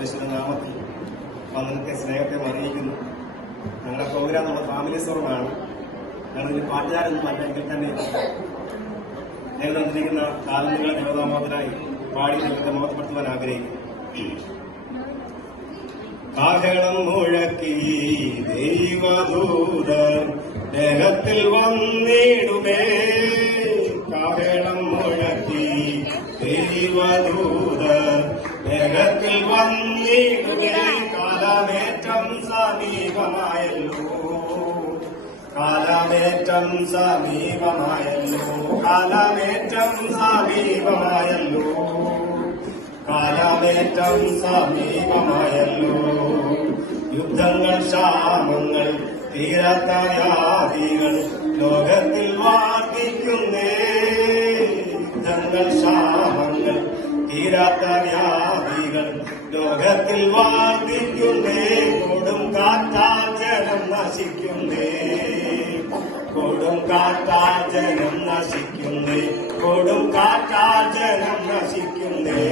യേശുവിന്റെ നാമത്തിൽ വന്നതിന്റെ സ്നേഹത്തെ അറിയിക്കുന്നു. ഞങ്ങളുടെ പ്രോഗ്രാം നമ്മുടെ ഫാമിലി സോറാണ്. ഞങ്ങളിതിന് പാട്ടുകാരൊന്നും അല്ലെങ്കിൽ തന്നെ ഞങ്ങൾ തന്നിരിക്കുന്ന താലന്തുകളെ ദൈവനാമത്തിനായി പാടി ദൈവത്തെ മഹത്വപ്പെടുത്തുവാൻ ആഗ്രഹിക്കുന്നു. കാഹളം മുഴക്കി ദൈവദൂതൻ ദേഹത്തിൽ വന്നിടുമേ. കാഹളം മുഴക്കി ദൈവദൂതൻ ദേഹത്തിൽ വന്നിടുമേ. കാലമേറ്റം സമീപമായല്ലോ, കാലമേറ്റം സമീപമായല്ലോ, കാലമേറ്റം സമീപമായല്ലോ, കാലമേറ്റം സമീപമായല്ലോ. യുദ്ധങ്ങൾ ക്ഷാമങ്ങൾ തീരാത്ത വ്യാധികൾ ലോകത്തിൽ വർദ്ധിക്കുന്നേ. യുദ്ധങ്ങൾ ക്ഷാമങ്ങൾ തീരാത്ത വ്യാധികൾ ലോകത്തിൽ വർദ്ധിക്കുന്നേ. കൊടും കാറ്റാൽ ജനം നശിക്കുന്നേ, കൊടും കാറ്റാൽ ജനം നശിക്കുന്നേ, കൊടും കാറ്റാൽ ജനം നശിക്കുന്നേ.